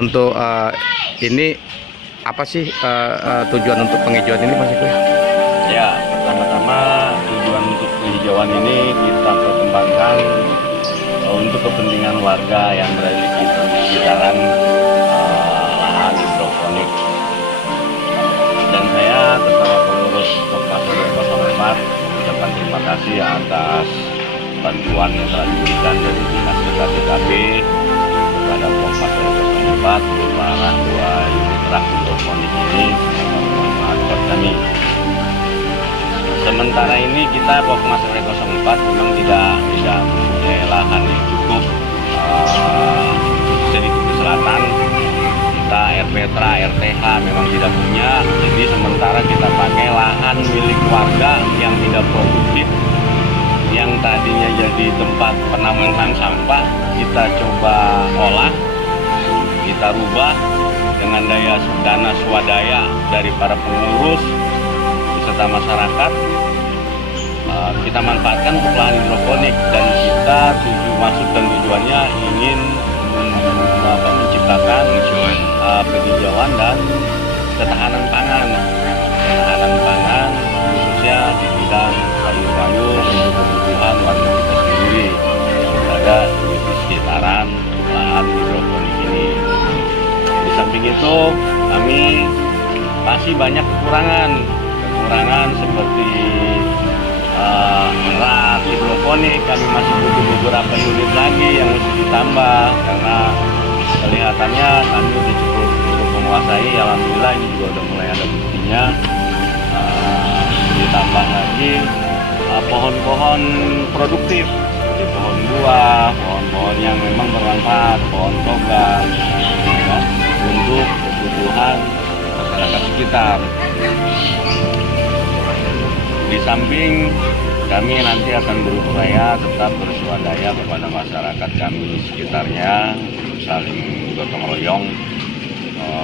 Untuk ini apa sih tujuan untuk penghijauan ini Mas Iko? Ya, pertama-tama tujuan untuk penghijauan ini kita perkembangkan untuk kepentingan warga yang berada di sekitaran lahan hidroponik. Dan saya bersama pengurus Kopassus 04 mengucapkan terima kasih atas bantuan yang telah diberikan dari Dinas BKP kepada Kopassus 04 berupa dua unit rak hidroponik ini yang bermanfaat buat kami. Sementara ini kita Kopassus 04 memang tidak mempunyai lahan yang cukup di Tugu Selatan. Kita RPTRA, RTH memang tidak punya, jadi sementara kita pakai lahan milik warga yang tidak produktif, yang tadinya jadi tempat penampungan sampah, kita coba olah, kita rubah dengan dana swadaya dari para pengurus beserta masyarakat. Kita manfaatkan untuk lahan hidroponik, dan kita maksud dan tujuannya ingin menciptakan penghijauan dan ketahanan pangan khususnya di bidang sayur-sayur untuk kebutuhan warga kita sendiri yang berada di sekitaran lahan hidroponik ini. Di samping itu kami masih banyak kekurangan seperti rak hidroponik. Kami masih butuh beberapa unit lagi yang mesti ditambah karena kelihatannya kami sudah cukup menguasai. Alhamdulillah ini juga udah mulai ada buktinya. Ditambah lagi pohon-pohon produktif seperti pohon buah, pohon-pohon yang memang bermanfaat, pohon toga ya, untuk kebutuhan masyarakat sekitar. Di samping kami nanti akan berupaya tetap berswadaya kepada masyarakat kami sekitarnya, saling gotong royong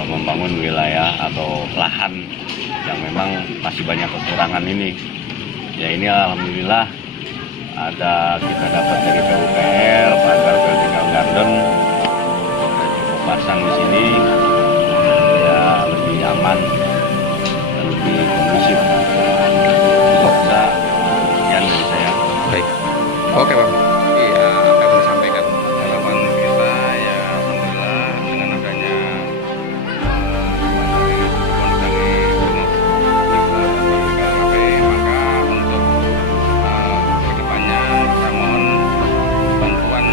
membangun wilayah atau lahan yang memang masih banyak kekurangan ini. Ya, ini alhamdulillah kita dapat dari PUPR pagar vertical garden, kita pasang di sini ya lebih nyaman dan lebih kondusif. Sekian dari saya. Baik. Oke, Bang. Apa yang mau disampaikan? Harapan kita ya alhamdulillah dengan adanya dari Dinas BKP, maka untuk kedepannya kita mohon bantuan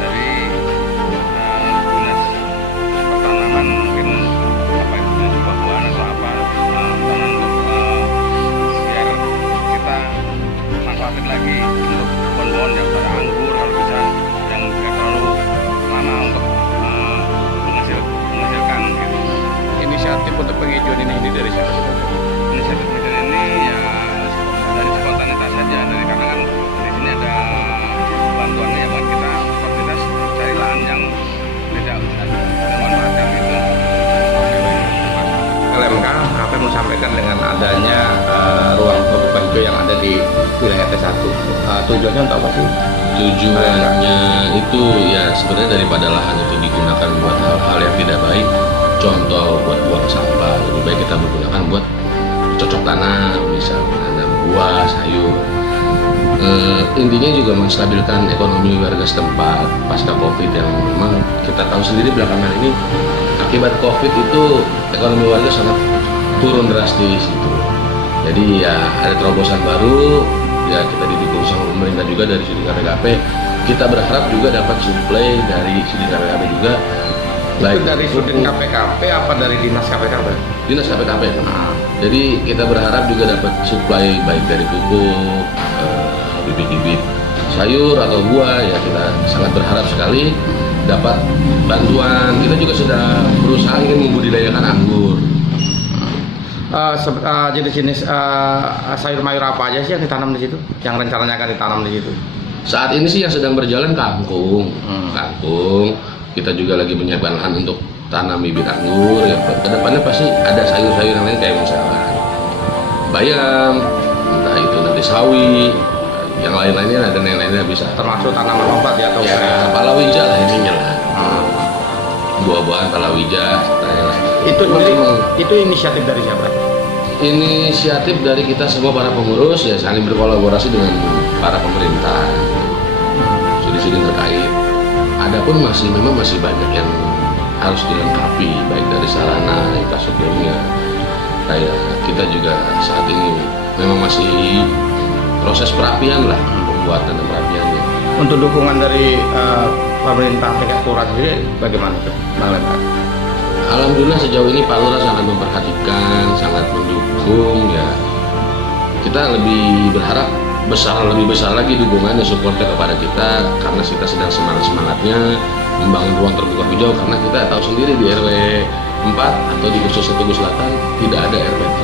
dari Dinas Pertanaman, mungkin apa itu buah-buahan atau apa untuk biar kita manfaatin lagi untuk pohon-pohon yang pada anggur kalau bisa, yang tidak terlalu lama untuk menghasilkan gitu. Inisiatif untuk penghijauan ini dari siapa? Inisiatif penghijauan ini ya dari spontanitas saja, dari karena kan di sini ada bantuannya ya, buat kita spontanitas cari lahan yang tidak memanfaatkan gitu. LMK apa yang mau disampaikan dengan adanya ruang terbuka hijau yang ada di wilayah T1? Tujuannya untuk apa sih? Tujuannya itu ya sebenarnya daripada lahan itu digunakan buat hal-hal yang tidak baik, contoh buat buang sampah, lebih baik kita menggunakan buat cocok tanam, misal menanam buah, sayur. Intinya juga menstabilkan ekonomi warga setempat pasca COVID yang memang kita tahu sendiri belakangan ini akibat COVID itu ekonomi warga sangat turun drastis gitu. Jadi ya ada terobosan baru, ya kita didukung sama pemerintah juga dari Sudin KPKP. Kita berharap juga dapat suplai dari Sudin KPKP juga. Itu dari Sudin KPKP apa dari Dinas KPKP? Dinas KPKP. Jadi kita berharap juga dapat suplai baik dari pupuk, bibit-bibit sayur atau buah, ya kita sangat berharap sekali dapat bantuan. Kita juga sudah berusaha ingin membudidayakan anggur. Jenis-jenis sayur mayur apa aja sih yang ditanam di situ? Yang rencananya akan ditanam di situ? Saat ini sih yang sedang berjalan kangkung. Kita juga lagi menyiapkan lahan untuk tanam bibit anggur. Ya, kedepannya pasti ada sayur-sayur yang lain kayak misalnya bayam, entah itu nanti sawi, yang lain-lainnya ada yang lainnya bisa. Termasuk tanaman obat ya atau ya palawija lah ininya lah. buah-buahan, palawija, serta yang lain. Itu sendiri, Memang itu inisiatif dari siapa? inisiatif dari kita semua para pengurus ya, saling berkolaborasi dengan para pemerintah, sudin-sudin terkait. Adapun memang masih banyak yang harus dilengkapi, baik dari sarana, infrastrukturnya. Kayak kita juga saat ini memang masih proses perapian lah, pembuatan dan perapiannya. Untuk dukungan dari pemerintah tingkat kelurahan sendiri bagaimana tuh, Bang Lembang? Alhamdulillah sejauh ini Pak Lurah sangat memperhatikan, sangat mendukung ya. Kita lebih berharap lebih besar lagi dukungan dan supportnya kepada kita, karena kita sedang semangat-semangatnya membangun ruang terbuka hijau, karena kita tahu sendiri di RW 4 atau di khusus Tugu Selatan tidak ada RPK.